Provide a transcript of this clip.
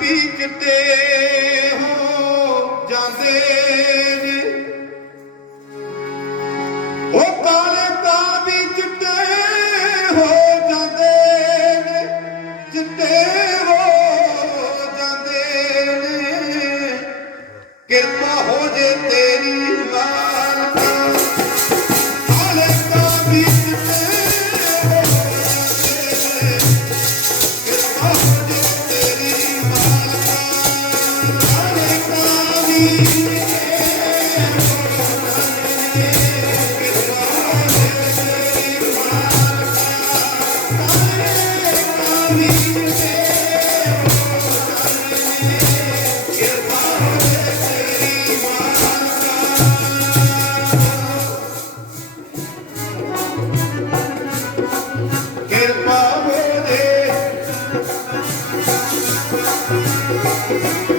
ਵੀ ਚਿੱਟੇ ਹੋ ਜਾਂਦੇ ਨੇ। ਉਹ ਕਾਲੇ ਕਾਂ ਵੀ ਚਿੱਟੇ ਹੋ ਜਾਂਦੇ ਨੇ। ਚਿੱਟੇ ਹੋ ਜਾਂਦੇ ਨੇ। ਕਿਰਪਾ ਹੋ ਜੇ ਤੇਰੀ ਕਿਰਪਾ